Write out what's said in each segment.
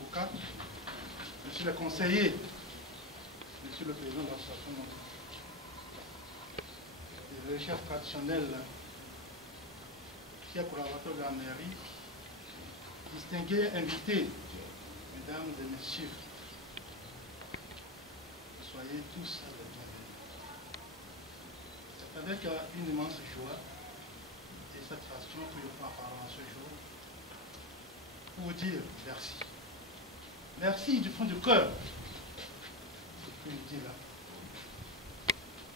Bouka, monsieur le conseiller, monsieur le président de l'association, le chef traditionnel, chers collaborateurs de la mairie, distingués invités, mesdames et messieurs, soyez tous les bienvenus. C'est avec une immense joie et satisfaction que je prends la parole ce jour pour vous dire merci. Merci du fond du cœur. Ce que je dis là.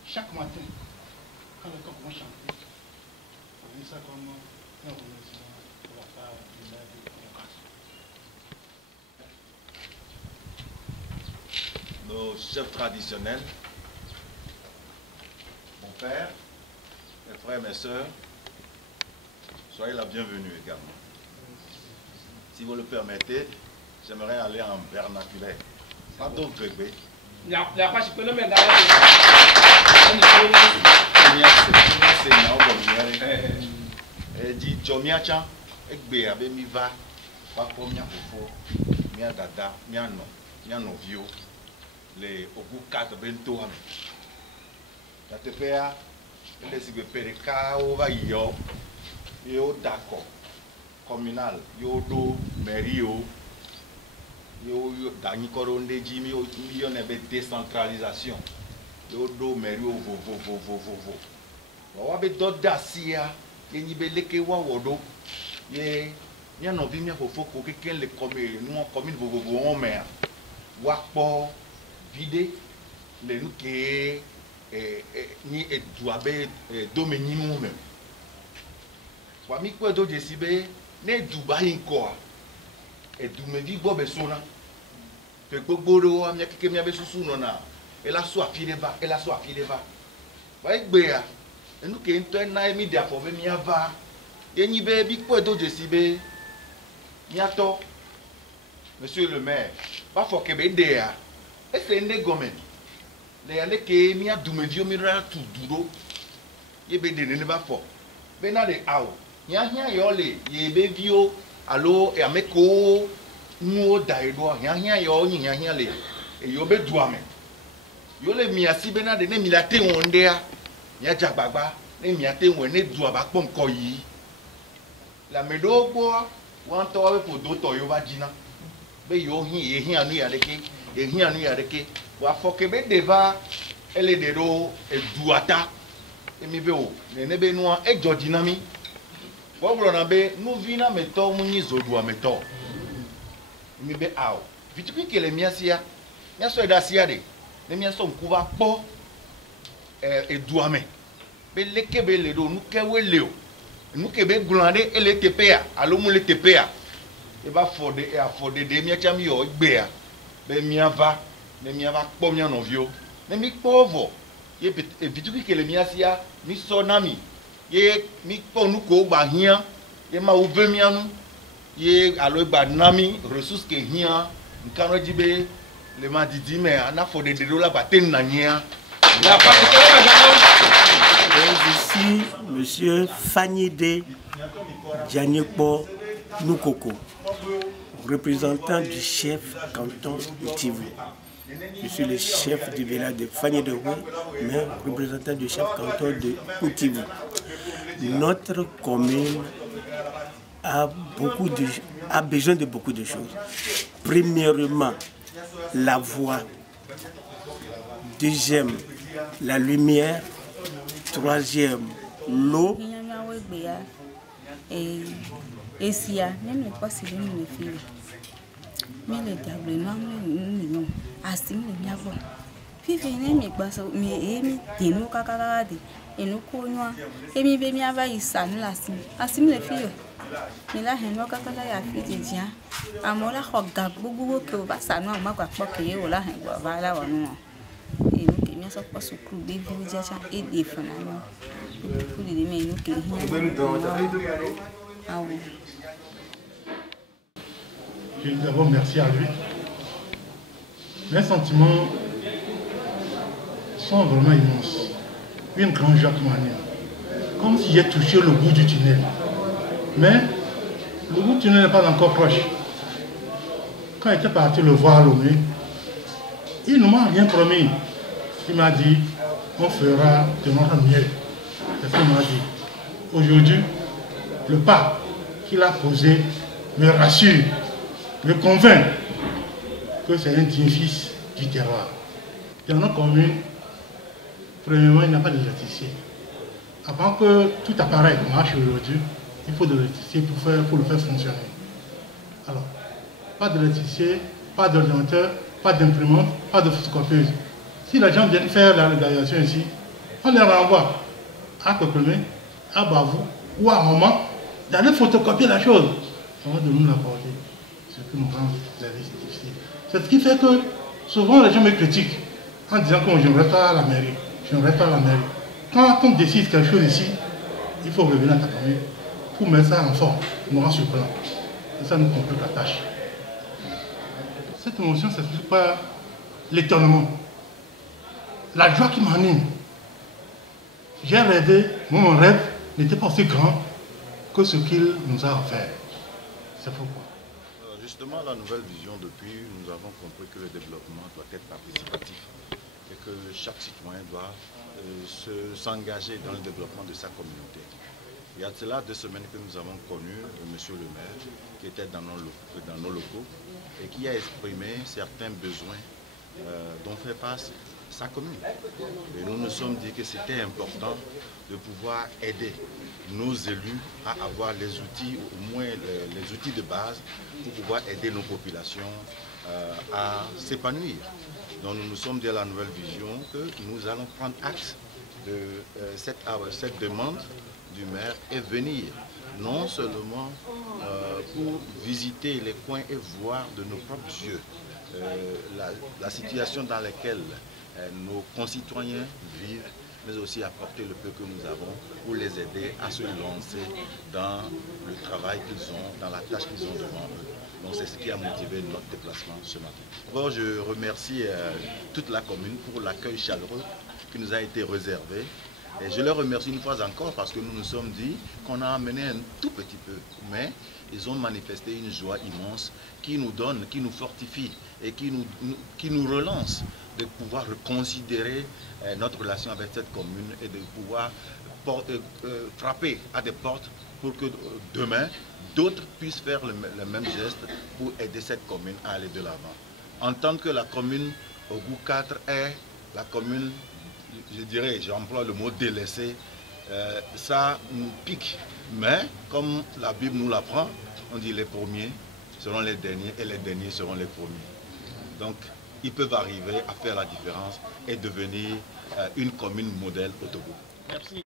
Chaque matin, quand le corps va chanter, on dit ça comme un remerciement pour la part du maire de Convocation. Nos chefs traditionnels, mon père, mes frères, mes soeurs, soyez la bienvenue également. Si vous le permettez, j'aimerais aller en vernaculaire. Pas d'autre bébé. La page peut le mettre dit Jomiacha, Ekbe, Abe Miva, Pako Mia Fofo, Mia Dada, Mia No, Mia Novio, les Ogu 4 Bento. La TPA, les Sibépereka, Ova Yo, Yo Dako, communal, Yo Do, Merio, Yo Dani Koronde Jimmy, Yo Nebe décentralisation, Yo Do Merio, Vovo. Wabe doda siya, yenyi beleke wa wodo, ye no bi mi afofo ko keken le commune vovovo on mer. Wakpo vide le nou ke ni eduabe domeni nou men. Wa mi ko do jesibe ne Dubai nko a. Edumevi bo be sona. Pe gbogbo ro am ya keke mi abe susu no na. Ela so afileva, Wa egbe a et nous qui sommes en train de faire des affaires, et nous monsieur le maire, pas faut que et c'est un gomen. Les années que nous avons dit tout duro, il y a des ne pas fort. Ben de ao, y a yole, y a vio, allo et ameko, nous d'ailleurs, y a le, et y a douame. Yole miasi ben de ne milate ondea. Ya jababa ne miate wene du abakpo nko yi la medo gbo wan to we ko do to yo ba jina be yo hin e hin anu ya deke wa foke be deva ele de ro e duata emi be o ne be no e jojina mi wo bro na be nu vina meto mu nyi zodu ameto emi be aw vituki kele miasia nya so da sia de ne mia so nkuba po eduame be leke be le do nuke weleo nuke be glande ele tepea alo mu le tepea e ba fode e afode de mi cham yo gbe a be miava ne miava kpo mi anovio ne mi povo ye bituki kele mi asia mi sonami ye mi kpo nuko gba hian ye ma uve mi anu ye alo gba nami ressources ke hian nkano jibe le ma didi me ana fode de do la ba ten na nya. Ici, monsieur Fanyide Djaniekpo Noukoko, représentant du chef canton Outivu. Je suis le chef du village de Fanyide, mais représentant du chef canton de Outivu. Notre commune a besoin de beaucoup de choses. Premièrement, la voie. Deuxième, la lumière. Troisième, l'eau. Je dis d'abord merci à lui. Mes sentiments sont vraiment immenses. Une grande joie qui m'anime. Comme si j'ai touché le bout du tunnel. Mais le bout du tunnel n'est pas encore proche. quand il était parti le voir à Lomé, il ne m'a rien promis. Il m'a dit, on fera de notre mieux. C'est ce qu'il m'a dit. Aujourd'hui, le pas qu'il a posé me rassure, me convainc que c'est un digne fils du terroir. Dans notre commune, premièrement, il n'y a pas d'électricité. Avant que tout appareil marche aujourd'hui, il faut de l'électricité pour le faire fonctionner. Alors, pas d'électricité, pas d'ordinateur, pas d'imprimante, pas de photocopieuse. Si les gens viennent faire la légalisation ici, on les renvoie à Coquelmé, à Bavou ou à Maman, d'aller photocopier la chose. On va de nous l'apporter. Ce qui nous rend la vie difficile. C'est ce qui fait que souvent les gens me critiquent en disant que je ne reste pas à la mairie. Je ne reste pas à la mairie. Quand on décide quelque chose ici, il faut revenir à ta commune pour mettre ça en forme, noir sur blanc. Et ça nous complique la tâche. Cette émotion, ça ne s'explique pas l'étonnement. La joie qui m'anime. J'ai rêvé, mon rêve n'était pas aussi grand que ce qu'il nous a offert. C'est pourquoi. Justement, la nouvelle vision, depuis, nous avons compris que le développement doit être participatif et que chaque citoyen doit s'engager dans le développement de sa communauté. Il y a de cela 2 semaines que nous avons connu monsieur le maire qui était dans nos locaux et qui a exprimé certains besoins dont fait face sa commune. Et nous nous sommes dit que c'était important de pouvoir aider nos élus à avoir les outils, au moins les outils de base pour pouvoir aider nos populations à s'épanouir. Donc nous nous sommes dit à la nouvelle vision que nous allons prendre acte de cette demande du maire et venir non seulement pour visiter les coins et voir de nos propres yeux la situation dans laquelle nos concitoyens vivent, mais aussi apporter le peu que nous avons pour les aider à se lancer dans le travail qu'ils ont, dans la tâche qu'ils ont devant eux. Donc c'est ce qui a motivé notre déplacement ce matin. D'abord, je remercie toute la commune pour l'accueil chaleureux qui nous a été réservé. Et je les remercie une fois encore parce que nous nous sommes dit qu'on a amené un tout petit peu, mais ils ont manifesté une joie immense qui nous donne, qui nous fortifie et qui nous relance de pouvoir reconsidérer notre relation avec cette commune et de pouvoir frapper à des portes pour que demain, d'autres puissent faire le même geste pour aider cette commune à aller de l'avant. Entendre que la commune Ogou 4 est la commune, je dirais, j'emploie le mot délaissé, ça nous pique. Mais comme la Bible nous l'apprend, on dit les premiers seront les derniers et les derniers seront les premiers. Donc, ils peuvent arriver à faire la différence et devenir une commune modèle au Togo. Merci.